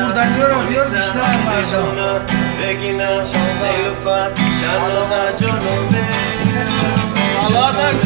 buradan görüyor işler var. Allah'tan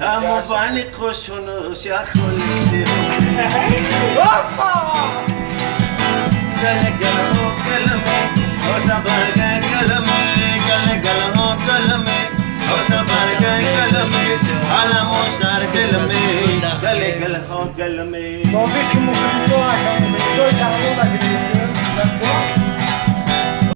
اما بانی خوشونوش یا خلیسی گله گله ها گلمه اوزا برگای گلمه گله گله ها گلمه اوزا برگای گلمه حالا مشتر گلمه گله گله ها گلمه